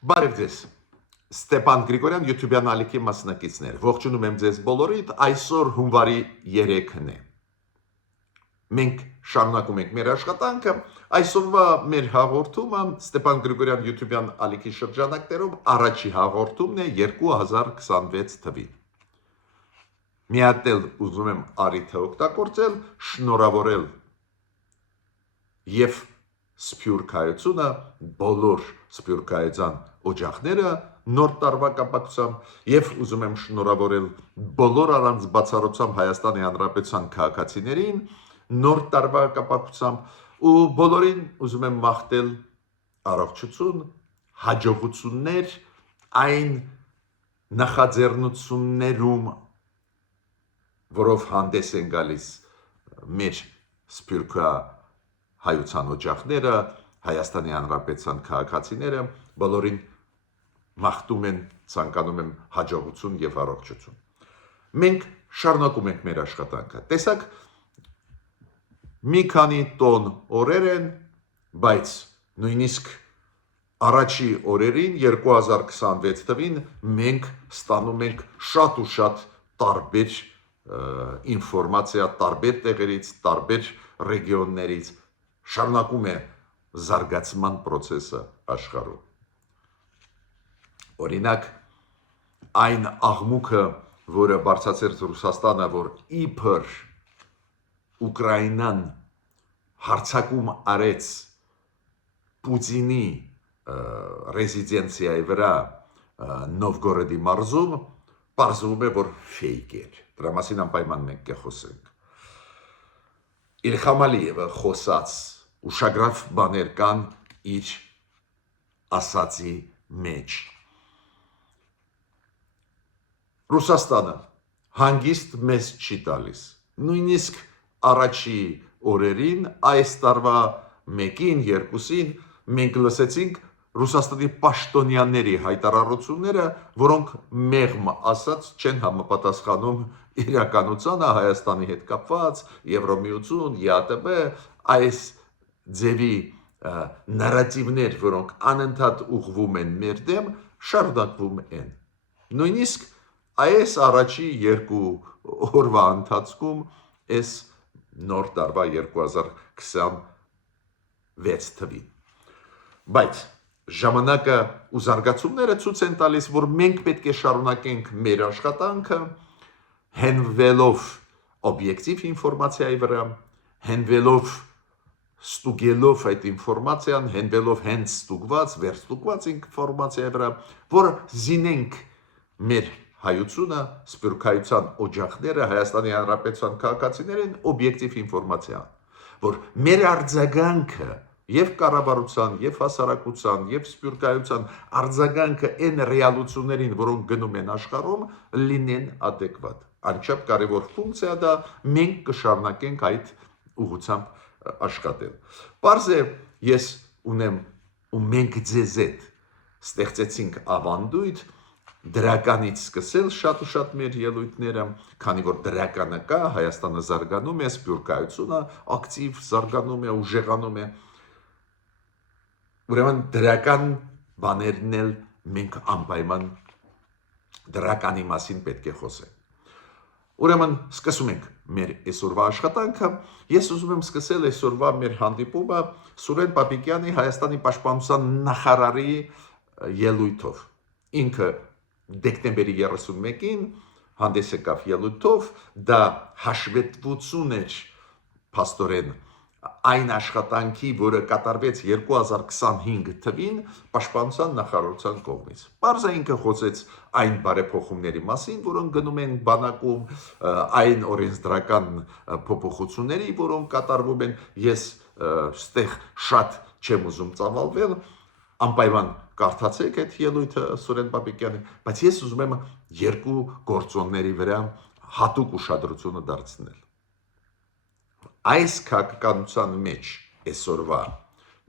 Բարև ձեզ, Ստեփան Գրիգորյան YouTube-յան ալիքի մասնակիցներ, ողջունում եմ ձեզ բոլորիդ, այսօր հունվարի 3-ն է։ Մենք շարունակում ենք մեր աշխատանքը, այսօրվա մեր հաղորդումը Ստեփան Գրիգորյան YouTube-յան ալիքի շրջանակներում առաջի հաղորդումն է 2026 թվին։ Մի հատ էլ ուզում եմ առիթը օգտագործել, շնորհավորել եւ Սփյուռքայությունը բոլոր Սփյուռքայցան օջախները նոր տարվա կապակցությամբ եւ ուզում եմ շնորհավորել բոլոր առանց բացառությամբ Հայաստանի Հանրապետության քաղաքացիներին նոր տարվա կապակցությամբ ու բոլորին ուզում եմ մաղթել առողջություն, հաջողություններ այն նախաձեռնություններում, որով հանդես են գալիս մեր Սփյուռքա հայության օջախները, Հայաստանի Հանրապետության քաղաքացիները բոլորին մաղթում են, ցանկանում եմ հաջողություն եւ առողջություն։ Մենք շարունակում ենք մեր աշխատանքը։ Տեսակ մի քանի տոն օրեր են, բայց նույնիսկ առաջի օրերին 2026 թվին մենք ստանում ենք շատ ու շատ տարբեր ինֆորմացիա տարբեր տեղերից, տարբեր ռեգիոններից շարունակում է զարգացման process-ը աշխարհում։ Օրինակ այն աղմուկը, որը բարձրացրեց Ռուսաստանը, որ իբր Ուկրաինան հարձակում արեց Պուտինի ռեզիդենցիայի վրա Նովգորոդի մարզում, պարզվում է, որ ֆեյք էր։ Դրա մասին անպայման մենք կխոսենք։ Իլհամ Ալիևը խոսած ուշագրավ բաներ կան իր ասացի մեջ։ Ռուսաստանը հանգիստ մեզ չի տալիս։ Նույնիսկ առաջի օրերին այս տարվա 1-ին, 2-ին մենք լսեցինք Ռուսաստանի պաշտոնյաների հայտարարությունները, որոնք մեղմ ասած չեն համապատասխանում իրականությանը Հայաստանի հետ կապված, Եվրոմիություն, ԵԱՏՄ, այս ձևի նարատիվներ, որոնք անընդհատ ուղղվում են մեր դեմ, շարունակվում են։ Նույնիսկ այս առաջի 2 օրվա ընթացքում այս նոր տարվա 2026 թվին։ Բայց ժամանակը ու զարգացումները ցույց են տալիս, որ մենք պետք է շարունակենք մեր աշխատանքը հենվելով օբյեկտիվ ինֆորմացիայի վրա, հենվելով ստուգելով այդ ինֆորմացիան, հենվելով հենց ստուգված, վերստուգված ինֆորմացիայի վրա, որ զինենք մեր հայությունը, սփյուռքայության օջախները, Հայաստանի Հանրապետության քաղաքացիներին օբյեկտիվ ինֆորմացիա, որ մեր արձագանքը եւ կառավարության, եւ հասարակության, եւ սփյուռքայության արձագանքը այն ռեալություններին, որոնք գնում են աշխարհում, լինեն adekvat։ Անչափ կարևոր ֆունկցիա դա, մենք կշարունակենք այդ ուղղությամբ աշխատել։ Պարզ է, ես ունեմ ու մենք ձեզ հետ ստեղծեցինք ավանդույթ դրականից սկսել շատ ու շատ մեր ելույթները, քանի որ դրականը կա, Հայաստանը զարգանում է, սփյուռքայությունը ակտիվ զարգանում է, ուժեղանում է։ Ուրեմն դրական բաներն էլ մենք անպայման դրականի մասին պետք է խոսենք։ Ուրեմն սկսում ենք մեր այսօրվա աշխատանքը։ Ես ուզում եմ սկսել այսօրվա մեր հանդիպումը Սուրեն Պապիկյանի Հայաստանի պաշտպանության նախարարի ելույթով։ Ինքը դեկտեմբերի 31-ին հանդես եկավ ելույթով, դա հաշվետվություն էր փաստորեն այն աշխատանքի, որը կատարվեց 2025 թվին պաշտպանության նախարարության կողմից։ Պարզ է ինքը խոսեց այն բարեփոխումների մասին, որոնք գնում են բանակում, այն օրենսդրական փոփոխությունների, որոնք կատարվում են, ես ստեղ շատ չեմ ուզում ծավալվել, անպայման կարդացեք այդ ելույթը Սուրեն Պապիկյանի, բայց ես ուզում եմ 2 գործոնների վրա հատուկ ուշադրությունը դարձնել։ Այս քաղաքականության մեջ այսօրվա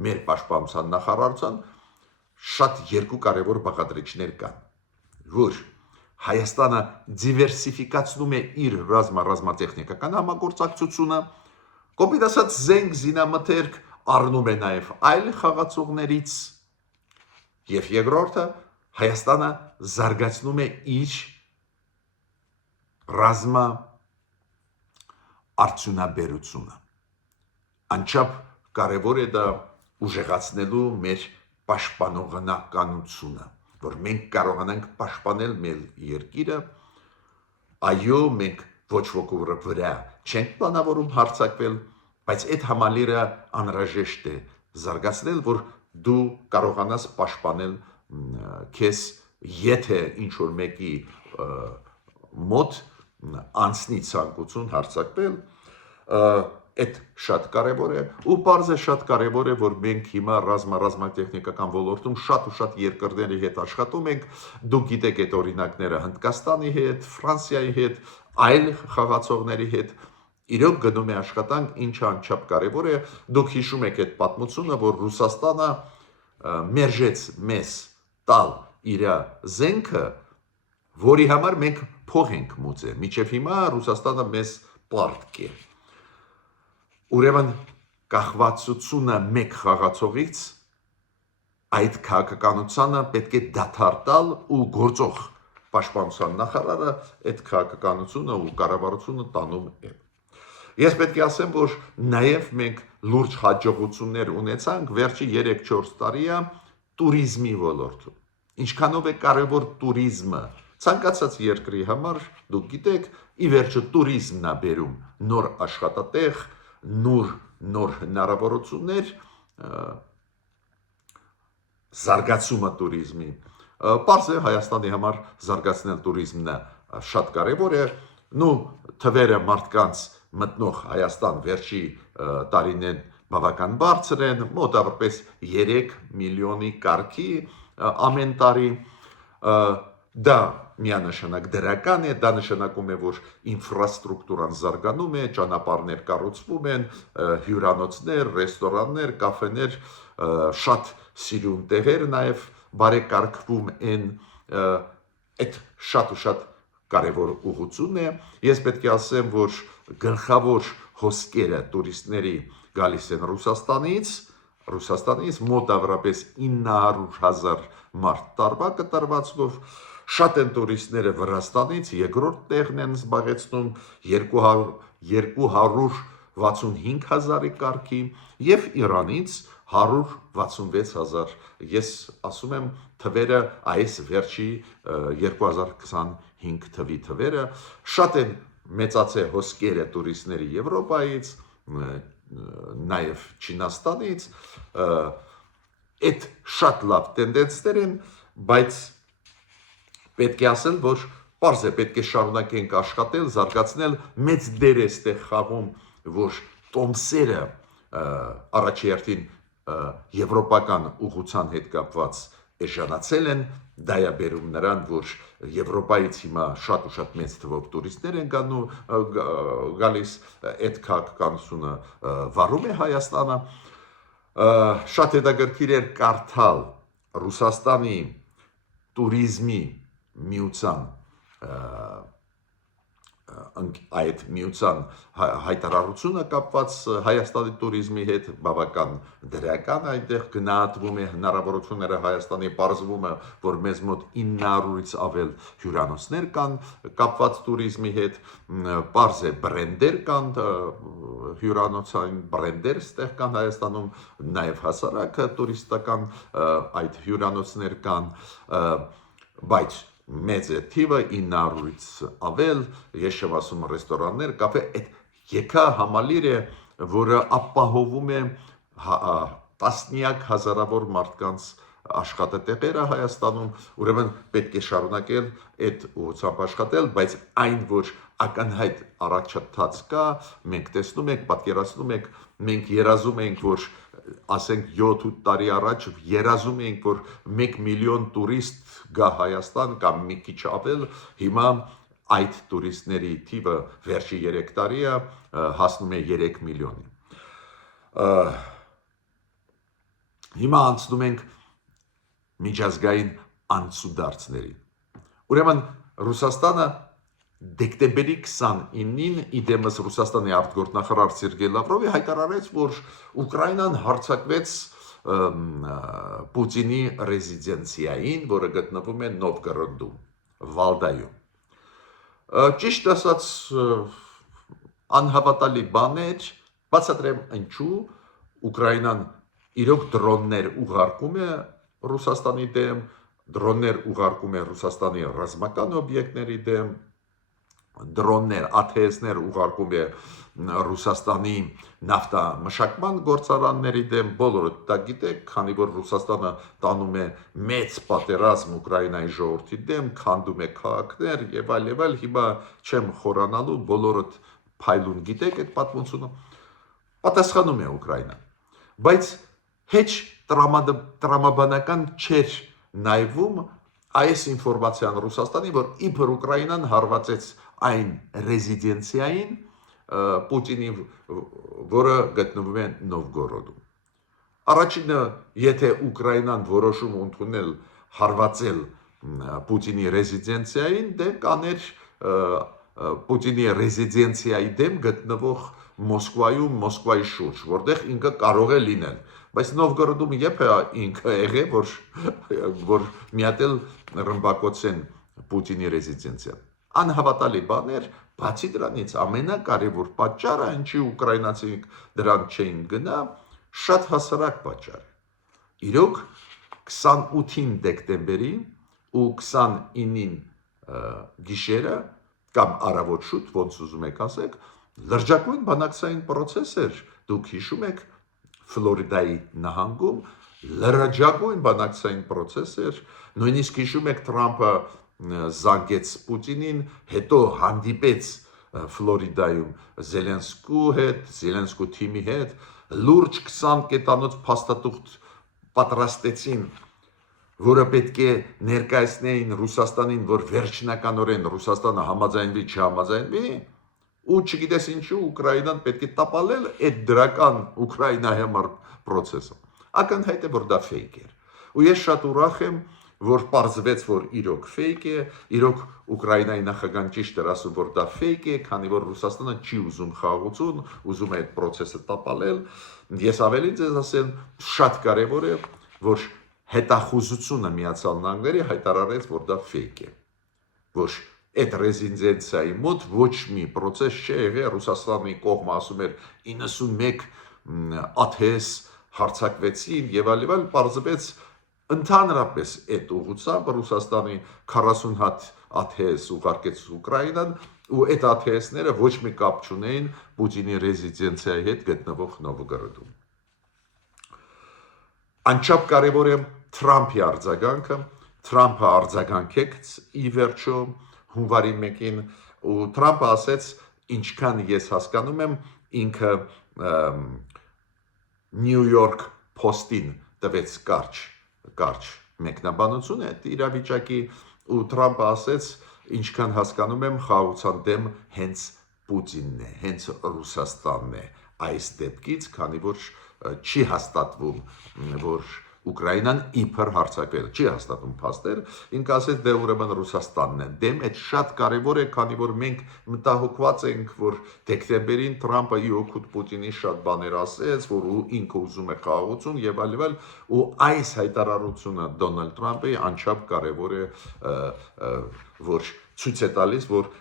մեր պաշտպանության նախարարության շատ 2 կարևոր բաղադրիչներ կան, որ Հայաստանը դիվերսիֆիկացնում է իր ռազմատեխնիկական համագործակցությունը, կոպիտ ասած զենք զինամթերք առնում է նաև այլ խաղացողներից Եվ երկրորդը Հայաստանը զարգացնում է իր ռազմա արդյունաբերությունը։ Անչափ կարևոր է դա ուժեղացնելու մեր պաշտպանողականությունը, որ մենք կարողանանք պաշտպանել մեր երկիրը, այո, մենք ոչ ոքի վրա չենք պլանավորում հարձակվել, բայց այդ համալիրը անհրաժեշտ է զարգացնել, որ դու կարողանաս պաշտպանել քեզ, եթե ինչ-որ մեկի մոտ անցնի ցանկություն հարձակվել, այդ շատ կարևոր է, ու պարզ է շատ կարևոր է, որ մենք հիմա ռազմատեխնիկական ոլորտում շատ ու շատ երկրների հետ աշխատում ենք, դուք գիտեք այդ օրինակները Հնդկաստանի հետ, Ֆրանսիայի հետ, այլ խաղացողների հետ, իրոք գնում է աշխատանք, ինչը անչափ կարևոր է, դուք հիշում եք այդ պատմությունը, որ Ռուսաստանը մերժեց մեզ տալ իր զենքը, որի համար մենք փող ենք մուծել, մինչև հիմա Ռուսաստանը մեզ պարտք է։ Ուրեմն կախվածությունը մեկ խաղացողից այդ քաղաքականությանը պետք է դադար տալ ու գործող պաշտպանության նախարարը այդ քաղաքականությունը ու կառավարությունը տանում է։ Ես պետք է ասեմ, որ նաև մենք լուրջ հաջողություններ ունեցանք վերջի 3-4 տարիա տուրիզմի ոլորտում։ Ինչքանով է կարևոր տուրիզմը ցանկացած երկրի համար, դուք գիտեք, ի վերջո տուրիզմն է բերում նոր աշխատատեղ, նոր հնարավորություններ, զարգացումը տուրիզմի։ Պարզ է Հայաստանի համար զարգացնել տուրիզմն շատ կարևոր է, թվերը մարդկանց մտնող Հայաստան վերջի տարիներն բավական բարձր են, մոտավորապես 3 միլիոնի կարգի ամեն տարի, դա միանշանակ դրական է, դա նշանակում է, որ ինֆրաստրուկտուրան զարգանում է, ճանապարհներ կառուցվում են, հյուրանոցներ, ռեստորաններ, կաֆեներ, շատ սիրուն տեղեր նաև բարեկարգվում են, այդ շատ ու շատ կարևոր ուղղություն է։ Ես պետք է ասեմ, որ գլխավոր հոսքերը տուրիստների գալիս են Ռուսաստանից մոտավորապես 900,000 մարդ տարվա կտրվածքով, շատ են տուրիստները Վրաստանից, երկրորդ տեղն են զբաղեցնում 265,000-ի կարգի եւ Իրանից 166,000։ Ես ասում եմ թվերը այս վերջի 2025 թվի թվերը, շատ են մեծացել հոսքերը տուրիստների Եվրոպայից, նաև Չինաստանից, այդ շատ լավ տենդենսներ են, բայց պետք է ասել, որ պարզ է, պետք է շարունակենք աշխատել, զարգացնել, մեծ դեր է ստեղ խաղում, որ տոմսերը առաջերտին եվրոպական ուղղության հետ կապված էժանացել են, դա է բերում նրան, որ Եվրոպայից հիմա շատ ու շատ մեծ թվով տուրիստներ են գալիս, այդ քաղաքականությունը վարում է Հայաստանը, շատ հետաքրքիր էր կարդալ Ռուսաստանի տուրիզմի միության այդ միության հայտարարությունը կապված Հայաստանի տուրիզմի հետ բավական դրական այնտեղ գնահատվում է հնարավորությունները Հայաստանի, պարզվում է, որ մեզ մոտ 900-ից ավել հյուրանոցներ կան կապված տուրիզմի հետ, պարզ է բրենդեր կան, հյուրանոցային բրենդեր ստեղ կան Հայաստանում, նաև հասարակ տուրիստական այդ հյուրանոցներ կան, բայց մեծ է թիվը 900-ից ավել, ես չեմ ասում ռեստորաններ, կաֆե, այդ եկա համալիր է, որը ապահովում է տասնյակ հազարավոր մարդկանց աշխատատեղերը Հայաստանում, ուրեմն պետք է շարունակել այդ ուղղությամբ աշխատել, բայց այն, որ ակնհայտ առաջընթաց կա, մենք տեսնում ենք, պատկերացնում ենք, մենք երազում ենք, որ ասենք 7-8 տարի առաջ երազում ենք, որ 1 միլիոն տուրիստ գա Հայաստան կամ մի քիչ ավել, հիմա այդ տուրիստների թիվը վերջի 3 տարիա հասնում է 3 միլիոնի։ Հիմա անցնում ենք միջազգային անցուդարձների։ Ուրեմն Ռուսաստանը դեկտեմբերի 29-ին իդեմս Ռուսաստանի արտգործնախարար Սերգեյ Լավրովը հայտարարեց, որ Ուկրաինան հարձակվեց Պուտինի ռեզիդենցիային, որը գտնվում է Նովգորոդում, Վալդայում։ Ճիշտ ասած, անհավատալի բաներ, բացատրեմ ինչու Ուկրաինան իրոք դրոններ ուղարկում է Ռուսաստանի դեմ, դրոններ ուղարկում է Ռուսաստանի ռազմական օբյեկտների դեմ, դրոններ, ATS-ներ ուղարկում է Ռուսաստանի նավթամշակման գործարանների դեմ, բոլորը դա գիտեք, քանի որ Ռուսաստանը տանում է մեծ պատերազմ Ուկրաինայի ժողովրդի դեմ, քանդում է քաղաքներ եւ այլ, հիմա չեմ խորանալու, բոլորդ փայլուն գիտեք այդ պատմությունը, պատասխանում է Ուկրաինան, բայց հեչ տրամաբանական չէր նայվում այս ինֆորմացիան Ռուսաստանի, որ իբր Ուկրաինան հարվածեց այն ռեզիդենցիային Պուտինի, որը գտնվում է Նովգորոդում։ Առաջինը, եթե Ուկրաինան որոշում ընդունել հարվածել Պուտինի ռեզիդենցիային, դե կաներ Պուտինի ռեզիդենցիայի դեմ գտնվող Մոսկվայում, Մոսկվայի շուրջ, որտեղ ինքը կարող է լինել, բայց Նովգորոդում երբ է ինքը եղել, որ մի հատ էլ ռմբակոծեն Պուտինի ռեզիդենցիան։ Անհավատալի բաներ, բացի դրանից ամենակարևոր պատճառը, ինչի ուկրաինացիք դրան չէին գնա, շատ հասարակ պատճառ է։ Իրոք 28 դեկտեմբերի ու 29-ին գիշերը կամ առավոտ շուտ, ոնց ուզում եք ասեք, լրջակույն բանակցային պրոցես էր, դուք հիշում եք Ֆլորիդայի նահանգում լրջակույն բանակցային պրոցես էր, նույնիսկ հիշում եք Թրամփը զանգեց Պուտինին, հետո հանդիպեց Ֆլորիդայում Զելենսկու թիմի հետ, լուրջ 20 կետանոց փաստաթուղթ պատրաստեցին, որը պետք է ներկայացնեին Ռուսաստանին, որ վերջնականորեն Ռուսաստանը համաձայնվի, չհամաձայնվի, ու չգիտես ինչու Ուկրաինան պետք է տապալել այդ դրական Ուկրաինայի համար պրոցեսը։ Ակնհայտ է, որ դա ֆեյք էր։ Ու ես շատ ուրախ եմ, որ պարզվեց, որ իրոք ֆեյք է, իրոք Ուկրաինայի նախագահան ճիշտ էր ասում, որ դա ֆեյք է, քանի որ Ռուսաստանը չի ուզում խաղաղություն, ուզում է այդ պրոցեսը տապալել։ Ես ավելի ձեզ ասեմ, շատ կարևոր է, որ հետախուզությունը Միացյալ Նահանգների հայտարարեց, որ դա ֆեյք է, որ այդ ռեզիդենցիայի մոտ ոչ մի պրոցես չի եղել, Ռուսաստանի կողմը ասում էր 91 ATS հարձակվեցին եւ այլ, պարզվեց ընդհանրապես այդ ուղղությամբ Ռուսաստանի 40 հատ ATS ուղարկեց Ուկրաինան ու այդ ATS-ները ոչ մի կապ չունեին Պուտինի ռեզիդենցիայի հետ գտնվող Նովգորոդում։ Անչափ կարևոր է Թրամփի արձագանքը, Թրամփը արձագանքեց ի վերջո հունվարի 1-ին ու Թրամփը ասեց, ինչքան ես հասկանում եմ, ինքը New York Post-ին տվեց կարճ մեկնաբանություն այդ իրավիճակի ու Թրամփը ասեց, ինչքան հասկանում եմ, խաղաղության դեմ հենց Պուտինն է, հենց Ռուսաստանն է այս դեպքից, քանի որ չի հաստատվում, որ Ուկրաինան իբր հարձակվել, չի հաստատում փաստեր, ինքը ասեց, դե ուրեմն Ռուսաստանն է դեմ, այդ շատ կարևոր է, քանի որ մենք մտահոգված ենք, որ դեկտեմբերին Թրամփը ի օգուտ Պուտինի շատ բաներ ասեց, որ ինքը ուզում է խաղաղություն եւ այլ, ու այս հայտարարությունը Դոնալդ Թրամփի անչափ կարևոր է, որ ցույց է տալիս, որ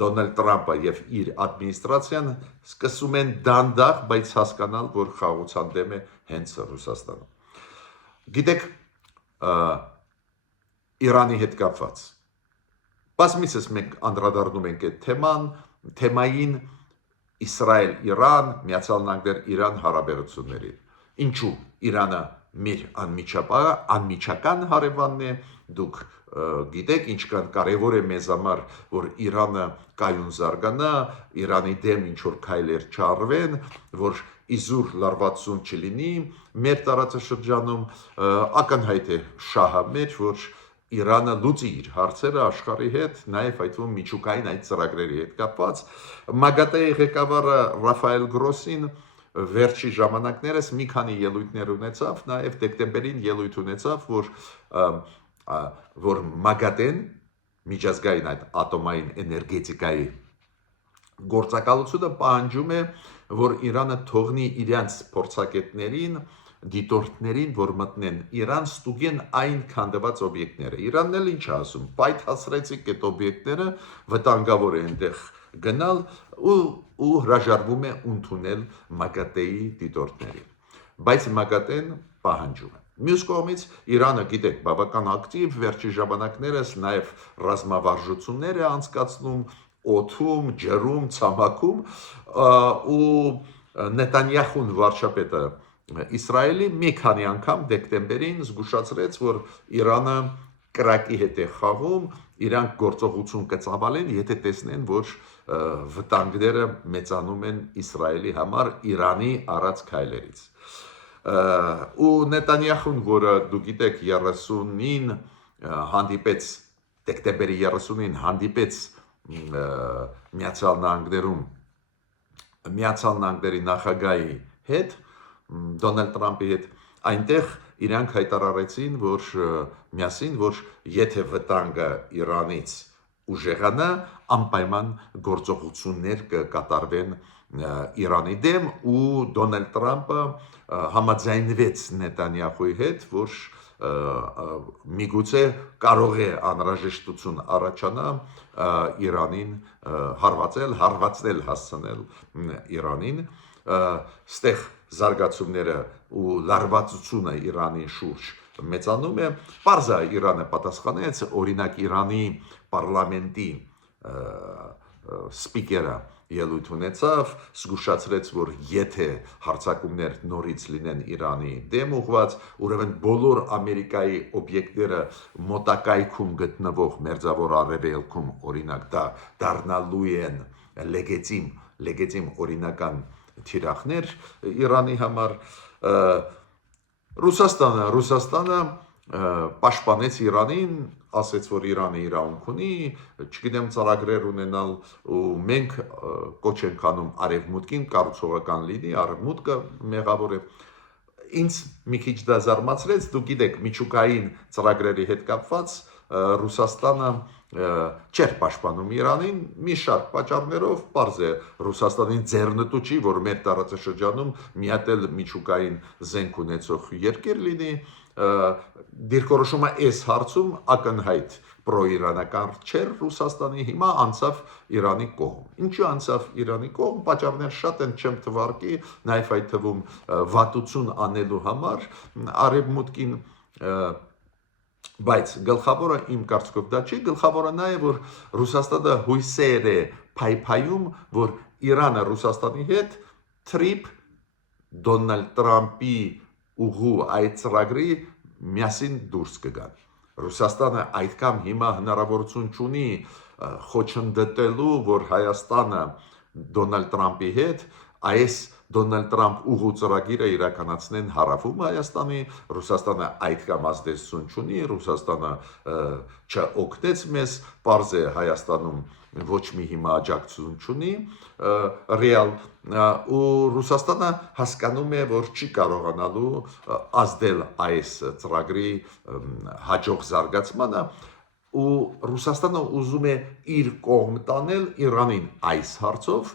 Դոնալդ Թրամփը եւ իր ադմինիստրացիան սկսում են դանդաղ, բայց հասկանալ, որ խաղաղության դեմ է հենց Ռուսաստանը։ Գիտեք, Իրանի հետ կապված, բազմիցս մենք անդրադառնում ենք այդ թեմային Իսրայել-Իրան, Միացյալ Նահանգներ-Իրան հարաբերություններին։ Ինչու Իրանը մեր անմիջական հարևանն է, դուք գիտեք, ինչքան կարևոր է մեզ համար, որ Իրանը կայուն զարգանա, Իրանի դեմ ինչ-որ քայլեր չարվեն, որ իզուր լարվածություն չլինի մեր տարածաշրջանում, ակնհայտ է շահը մեր, որ Իրանը լուծի իր հարցերը աշխարհի հետ, նաև այդվում միջուկային այդ ծրագրերի հետ կապված։ ՄԱԳԱՏԷ-ի ղեկավարը Ռաֆայել Գրոսին վերջի ժամանակներս մի քանի ելույթներ ունեցավ, նաև դեկտեմբերին ելույթ ունեցավ, որ ՄԱԳԱՏԷ-ն միջազգային այդ ատոմային էներգետիկայի գործակալությունը պահանջում է, որ Իրանը թողնի իրենց փորձագետներին դիտորդներին, որ մտնեն Իրան, ստուգեն այն քանդված օբյեկտները։ Իրանն էլ ինչ ասում, պայթ հասրեցիք այդ օբյեկտները, վտանգավոր է այնտեղ գնալ ու հրաժարվում է ընդունել ՄԱԳԱՏԵ-ի դիտորդներին։ Բայց ՄԱԳԱՏԵ-ն պահանջում է։ Մյուս կողմից Իրանը, գիտեք, բավական ակտիվ վերջի ժամանակներս նաև ռազմավարժություններ է անցկացնում օդում, ջրում, ցամաքում ու Նետանյախուն վարչապետը Իսրայելի մի քանի անգամ դեկտեմբերին զգուշացրեց, որ Իրանը կրակի հետ է խաղում, իրանք գործողություն կծավալեն, եթե տեսնեն, որ վտանգները մեծանում են Իսրայելի համար Իրանի արած քայլերից։ Ու Նետանյախուն, որը դու գիտեք 30-ին հանդիպեց, դեկտեմբերի 30-ին հանդիպեց Միացյալ Նահանգների նախագահի հետ, Դոնալդ Տրամփի հետ, այնտեղ իրանք հայտարարեցին, որ միասին, որ եթե վտանգը Իրանից ուժեղանա, անպայման գործողություններ կկատարվեն Իրանի դեմ ու Դոնալդ Տրամփը համաձայնվեց Նետանյախուի հետ, որ միգուցե կարող է անհրաժեշտություն առաջանա Իրանին հարվածնել հասցնել Իրանին, ստեղ զարգացումները ու լարվածությունը Իրանի շուրջ մեծանում է, պարզ է Իրանը պատասխանեց, օրինակ Իրանի պարլամենտի սպիկերը ելույթ ունեցավ, զգուշացրեց, որ եթե հարձակումներ նորից լինեն Իրանի դեմ ուղված, ուրեմն բոլոր Ամերիկայի օբյեկտները մոտակայքում գտնվող Մերձավոր Արևելքում, օրինակ դա դառնալու են լեգիտիմ օրինական թիրախներ Իրանի համար, Ռուսաստանը պաշտպանեց Իրանին, ասեց, որ Իրանը իրավունք ունի, չգիտեմ, ծրագրեր ունենալ ու մենք կոչ ենք անում արևմուտքին, կառուցողական լինի, արևմուտքը մեղավոր է։ Ինձ մի քիչ դա զարմացրեց, դու գիտեք, միջուկային ծրագրերի հետ կապված Ռուսաստանը չէր պաշտպանում Իրանին, մի շարք պատճառներով, պարզ է, Ռուսաստանին ձեռնտու չի, որ մեր տարածաշրջանում մի հատ էլ միջուկային զենք ունեցող երկիր լինի, դիրքորոշումը այս հարցում ակնհայտ պրոիրանական չէր Ռուսաստանի, հիմա անցավ Իրանի կողմ։ Ինչու անցավ Իրանի կողմ, պատճառներ շատ են, չեմ թվարկի, նաև այդ թվում վատություն անելու համար արևմուտքին, բայց գլխավորը իմ կարծիքով դա չի, գլխավորը նա է, որ Ռուսաստանը հույսեր է փայփայում, որ Իրանը Ռուսաստանի հետ թրիփ Դոնալդ Տրամփի ուղու այդ ծրագրի միասին դուրս կգան։ Ռուսաստանը այդքան հիմա հնարավորություն չունի խոչընդոտելու, որ Հայաստանը Դոնալդ Տրամփի հետ այս Դոնալդ Տրամփ ուղու ծրագիրը իրականացնեն հարավում Հայաստանի, Ռուսաստանը այդքան ազդեցություն չունի, Ռուսաստանը չօգնեց մեզ, պարզ է Հայաստանում ոչ մի հիմա աջակցություն չունի, ռեալ, ու Ռուսաստանը հասկանում է, որ չի կարողանալու ազդել այս ծրագրի հաջող զարգացմանը, ու Ռուսաստանը ուզում է իր կողմ տանել Իրանին այս հարցով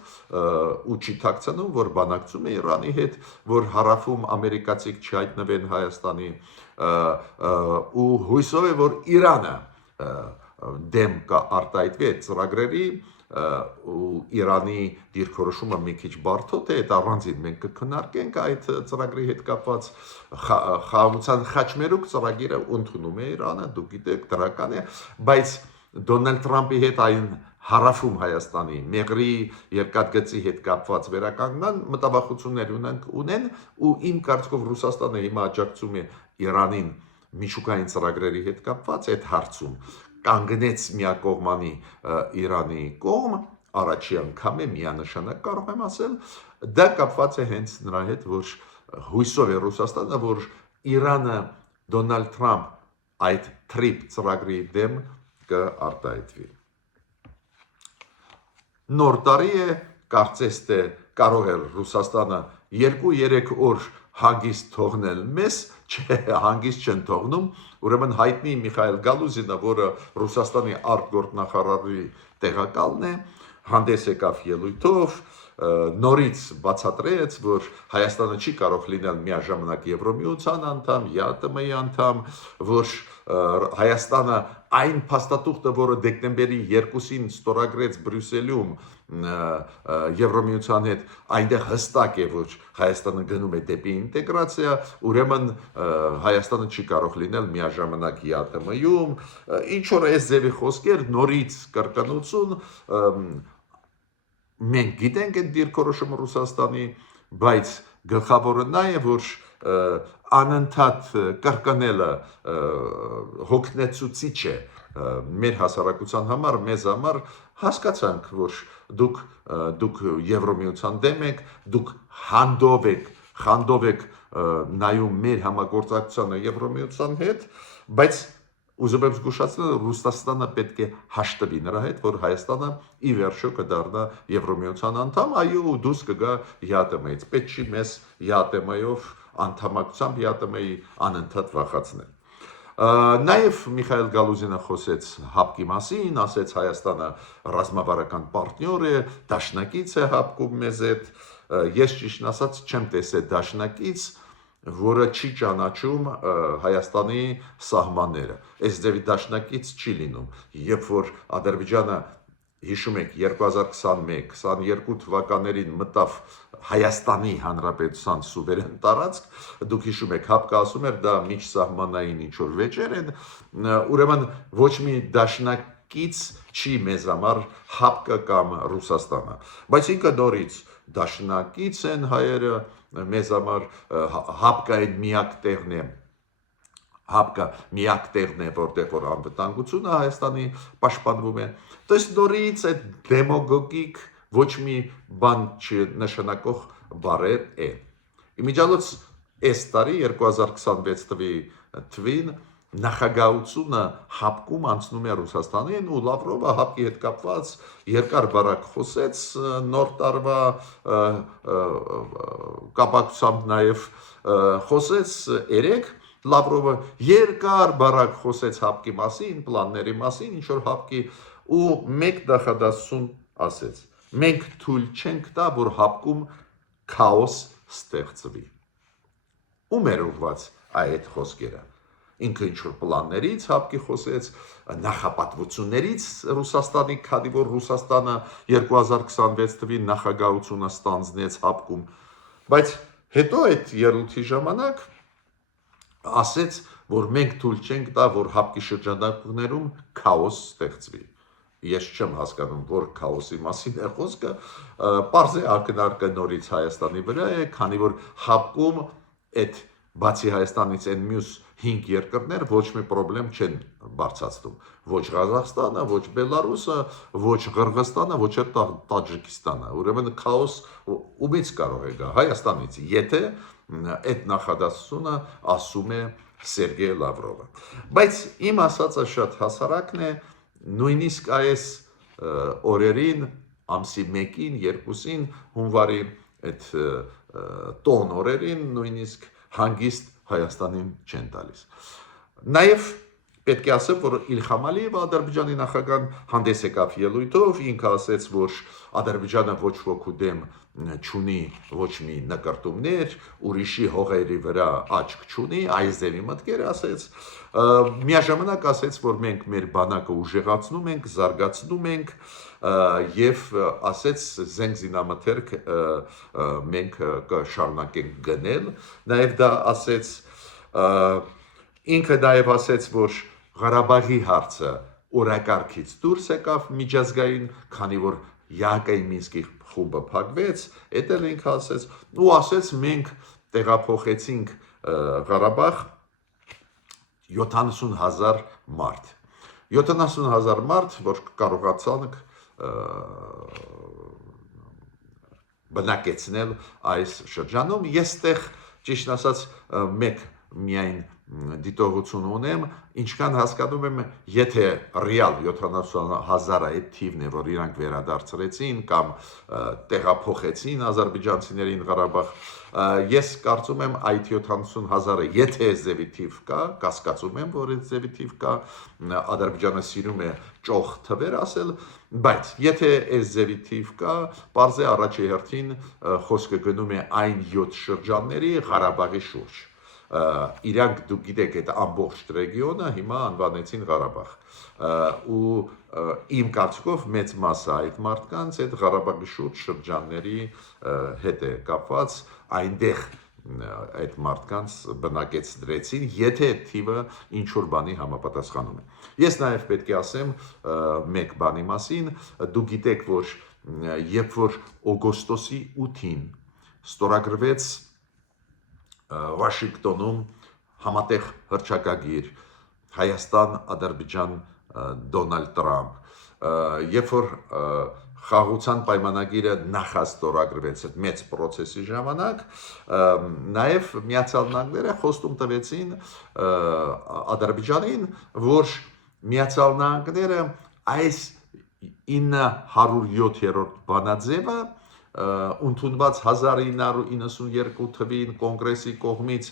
ու չի թաքցնում, որ բանակցում է Իրանի հետ, որ հարավում ամերիկացիք չհայտնվեն Հայաստանի ու հույսով է, որ Իրանը դեմ կարտահայտվի այդ ծրագրերի ու Իրանի դիրքորոշումը մի քիչ բարդոտ է, այդ առանձին մենք կքննարկենք այդ ծրագրի հետ կապված խաղաղության խաչմերուկ ծրագիրը ընդունում է Իրանը, դու գիտեք, դրական է, բայց Դոնալդ Տրամփի հետ այն հարավում Հայաստանի մեղրի երկաթգծի հետ կապված վերականգնման մտավախություններ ունեն ու իմ կարծիքով Ռուսաստանը հիմա աջակցում է Իրանին միջուկային ծրագրերի հետ կապված այդ հարցում կանգնեց միակողմանի Իրանի կողմ, առաջի անգամ է միանշանակ կարող եմ ասել, դա կապված է հենց նրա հետ, որ հույսով է Ռուսաստանը, որ Իրանը Դոնալդ Տրամփ այդ թրիփ ծրագրի դեմ կարտահայտվի։ Նոր տարի է, կարծես թե կարող է Ռուսաստանը 2-3 օր հանգիստ թողնել մեզ, չէ, հանգիստ չեն թողնում, ուրեմն հայտնի Միխայել Գալուզինը, որը Ռուսաստանի արտգործնախարարի տեղակալն է, հանդես եկավ ելույթով, նորից բացատրեց, որ Հայաստանը չի կարող լինել միաժամանակ Եվրոմիության անդամ, ԵԱՏՄ-ի անդամ, որ Հայաստանը այն փաստաթուղթը, որը դեկտեմբերի 2-ին ստորագրեց Բրյուսելում Եվրոմիության հետ, այնտեղ հստակ է, որ Հայաստանը գնում է դեպի ինտեգրացիա, ուրեմն Հայաստանը չի կարող լինել միաժամանակ ԵԱՏՄ-ում, ինչ որ այս ձևի խոսքեր, նորից կրկնություն, մենք գիտենք այդ դիրքորոշումը Ռուսաստանի, բայց գլխավորը նա է, որ անընդհատ կրկնելը հոգնեցուցիչ է մեր հասարակության համար, մեզ համար, հասկացանք, որ դուք Եվրոմիության դեմ եք, դուք խանդով եք նայում մեր համագործակցությանը Եվրոմիության հետ, բայց ուզում եմ զգուշացնել, Ռուսաստանը պետք է հաշտվի նրա հետ, որ Հայաստանը ի վերջո կդառնա Եվրոմիության անդամ, այո, դուրս կգա ԵԱՏՄ-ից, պետք չի մեզ ԵԱՏՄ-ով անդամակցությամբ ԵԱՏՄ-ի անընդհատ վախեցնել։ Նաև Միխայել Գալուզինը խոսեց ՀԱՊԿ-ի մասին, ասեց Հայաստանը ռազմավարական պարտնյոր է, դաշնակից է ՀԱՊԿ-ում մեզ հետ, ես ճիշտն ասած չեմ տեսել դաշնակից, որը չի ճանաչում Հայաստանի սահմանները, այս ձևի դաշնակից չի լինում, երբ որ Ադրբեջանը, հիշում եք, 2021-22 թվականներին մտավ Հայաստանի Հանրապետության սուվերեն տարածք, դուք հիշում եք, ՀԱՊԿ-ը ասում էր, դա միջսահմանային ինչ-որ վեճեր են, ուրեմն ոչ մի դաշնակից չի մեզ համար ՀԱՊԿ-ը կամ Ռուսաստանը, բայց ինքը նորից դաշնակից են հայերը մեզ համար, ՀԱՊԿ-ը այդ միակ տեղն է, ՀԱՊԿ-ը միակ տեղն է, որտեղ որ անվտանգությունը Հայաստանի պաշտպանվում է, դες նորից այդ դեմագոգիկ ոչ մի բան չնշանակող բառեր է։ Իմիջիալոց այս տարի 2026 թվին նախագահությունը ՀԱՊԿ-ում անցնում է Ռուսաստանին ու Լավրովը ՀԱՊԿ-ի հետ կապված երկար բարակ խոսեց նոր տարվա կապակցությամբ նաև խոսեց երեք Լավրովը երկար բարակ խոսեց ՀԱՊԿ-ի մասին, պլանների մասին, ինչ որ ՀԱՊԿ-ի ու մեկ նախադասություն ասեց. մենք թույլ չենք տա, որ ՀԱՊԿ-ում քաոս ստեղծվի։ Ում էր ուղված այդ խոսքերը։ Ինքը ինչ-որ պլաններից ՀԱՊԿ-ի խոսեց, նախապատվություններից Ռուսաստանի, քանի որ Ռուսաստանը 2026 թվին նախագահությունը ստանձնեց ՀԱՊԿ-ում, բայց հետո այդ ելույթի ժամանակ ասեց, որ մենք թույլ չենք տա, որ ՀԱՊԿ-ի շրջանակներում քաոս ստեղծվի։ Ես չեմ հասկանում, որ քաոսի մասին է խոսքը, պարզ է ակնարկը նորից Հայաստանի վրա է, քանի որ ՀԱՊԿ-ում այդ բացի Հայաստանից այն մյուս 5 երկրներ ոչ մի խնդրեմ չեն բարձրացնում, ոչ Ղազախստանը, ոչ Բելարուսը, ոչ Ղրղստանը, ոչ էլ Տաջիկստանը, ուրեմն քաոս ումից կարող է գա, Հայաստանից, եթե այդ նախադասությունը ասում է Սերգեյ Լավրովը։ Բայց իմ ասածը շատ հասարակն է, նույնիսկ այս օրերին, ամսի 1-ին, 2-ին, հունվարի այդ տոն օրերին, նույնիսկ հանգիստ Հայաստանին չեն տալիս։ Նաև պետք է ասեմ, որ Իլհամ Ալիևը Ադրբեջանի նախագահան հանդես եկավ ելույթով, ինքը ասեց, որ Ադրբեջանը ոչ ոքի դեմ չունի ոչ մի նկարտումներ, ուրիշի հողերի վրա աչք չունի, այս ձևի մտքեր ասեց, միաժամանակ ասեց, որ մենք մեր բանակը ուժեղացնում ենք, զարգացնում ենք եւ ասեց զենք զինամթերք մենք կշարունակենք գնել, նաեւ դա ասեց ինքը նաեւ ասեց, որ Ղարաբաղի հարցը օրակարգից դուրս եկավ միջազգային, քանի որ Յակայի Մինսկի խումբը փակվեց, դա էլ ինքը ասեց, ու ասեց մենք տեղափոխեցինք Ղարաբաղ 70,000 մարդ։ 70,000 մարդ, որ կարողացանք բնակեցնել այս շրջանում, ես տեղ ճիշտ ասած մեկ միայն դիտողություն ունեմ, ինչքան հասկանում եմ, եթե ռեալ 70,000 այդ թիվն է, որ իրանք վերադարձրեցին կամ տեղափոխեցին ադրբեջանցիներին Ղարաբաղ, ես կարծում եմ այդ 70,000-ը, եթե ձևի թիվ կա, կասկածում եմ, որ այդ ձևի թիվ կա, Ադրբեջանը սիրում է ճոխ թվեր ասել, բայց եթե այս ձևի թիվ կա, պարզ է առաջի հերթին խոսքը գնում է այն 7 շրջանների Ղարաբաղի շուրջ։ Իրանք դուք գիտեք այդ ամբողջ ռեգիոնը հիմա անվանեցին Ղարաբաղ ու իմ կարծիքով մեծ մասը այդ մարդկանց այդ Ղարաբաղի շուրջ շրջանների հետ է կապված, այնտեղ այդ մարդկանց բնակեցրեցին, եթե թիվը ինչ-որ բանի համապատասխանում է։ Ես նաև պետք է ասեմ մեկ բանի մասին, դուք գիտեք, որ երբ որ օգոստոսի 8-ին ստորագրվեց Վաշինգտոնում համատեղ հռչակագիր Հայաստան-Ադրբեջան Դոնալդ Տրամփ, երբ որ խաղաղության պայմանագիրը նախաստորագրվեց այդ մեծ process-ի ժամանակ, նաև Միացյալ Նահանգները խոստում տվեցին Ադրբեջանին, որ Միացյալ Նահանգները այս 907-րդ բանաձևը ընդունված 1992 թվին կոնգրեսի կողմից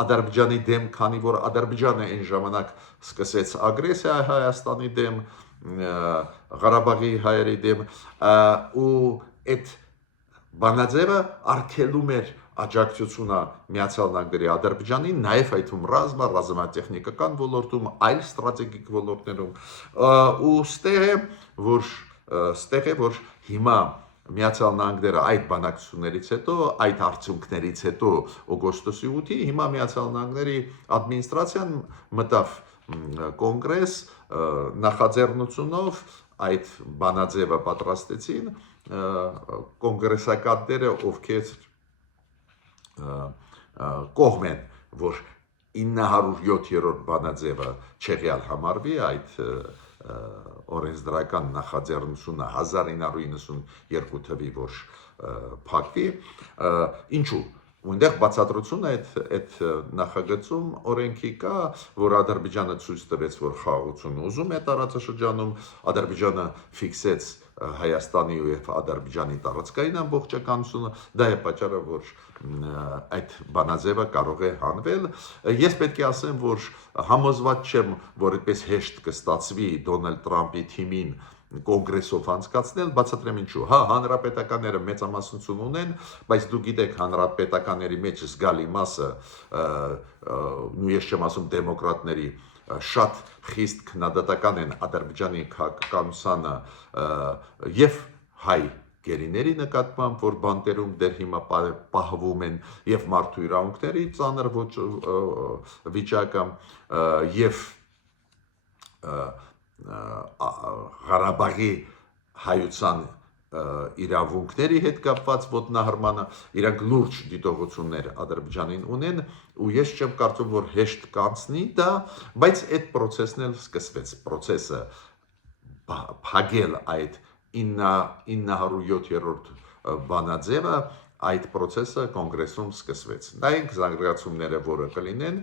Ադրբեջանի դեմ, քանի որ Ադրբեջանը այն ժամանակ սկսեց ագրեսիա Հայաստանի դեմ, Ղարաբաղի հայերի դեմ, ու այդ բանաձևը արգելում էր աջակցությունը Միացյալ Նահանգների Ադրբեջանին, նաև այդ ռազմատեխնիկական ոլորտում, այլ ստրատեգիկ ոլորտներում, ու ստեղ է, որ հիմա Միացյալ Նահանգները այդ բանակցություններից հետո, այդ արդյունքներից հետո օգոստոսի 8-ի հիմա Միացյալ Նահանգների ադմինիստրացիան մտավ կոնգրես նախաձեռնությունով այդ բանաձևը պատրաստեցին կոնգրեսականները, ովքեր կողմ են, որ 907-րդ բանաձևը չեղյալ համարվի, այդ օրենսդրական նախաձեռնությունը 1992 թվի, որ փակվի, ինչու, Ունդեղ բացատրությունը այդ նախագծում օրենքի կա, որ Ադրբեջանը ցույց տվեց, որ խաղաղություն ուզում է տարածաշրջանում, Ադրբեջանը ֆիքսեց Հայաստանի և Ադրբեջանի տարածքային ամբողջականությունը, դա է պատճառը, որ այդ բանաձևը կարող է հանվել։ Ես պետք է ասեմ, որ համոզված չեմ, որ այդպես հեշտ կստացվի Դոնալդ Տրամփի թիմին կոնգրեսով անցկացնել, բացատրեմ ինչու։ Հա, հանրապետականները մեծամասնություն ունեն, բայց դուք գիտեք, հանրապետականների մեջ զգալի մասը, ու ես չեմ ասում դեմոկրատների, շատ խիստ քննադատական են Ադրբեջանի քաղաքականությանը և հայ գերիների նկատմամբ, որ բանտերում դեռ հիմա պահվում են, և մարդու իրավունքների ծանր վիճակը, և Ղարաբաղի հայության իրավունքների հետ կապված ոտնահարմանը, իրանք լուրջ դիտողություններ Ադրբեջանին ունեն, ու ես չեմ կարծում, որ հեշտ կանցնի դա, բայց այդ process-ն էլ սկսվեց, process-ը փակել այդ 907-րդ բանաձևը, այդ process-ը կոնգրեսում սկսվեց։ Նայենք զարգացումները, որը կլինեն,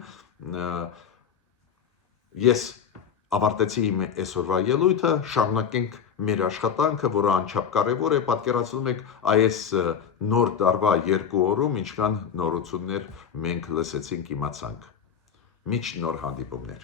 ես ավարտեցի իմ այսօրվա ելույթը, շարունակենք մեր աշխատանքը, որը անչափ կարևոր է, պատկերացնում եք այս նոր տարվա 2 օրում, ինչքան նորություններ մենք լսեցինք, իմացանք։ Մինչ նոր հանդիպումներ։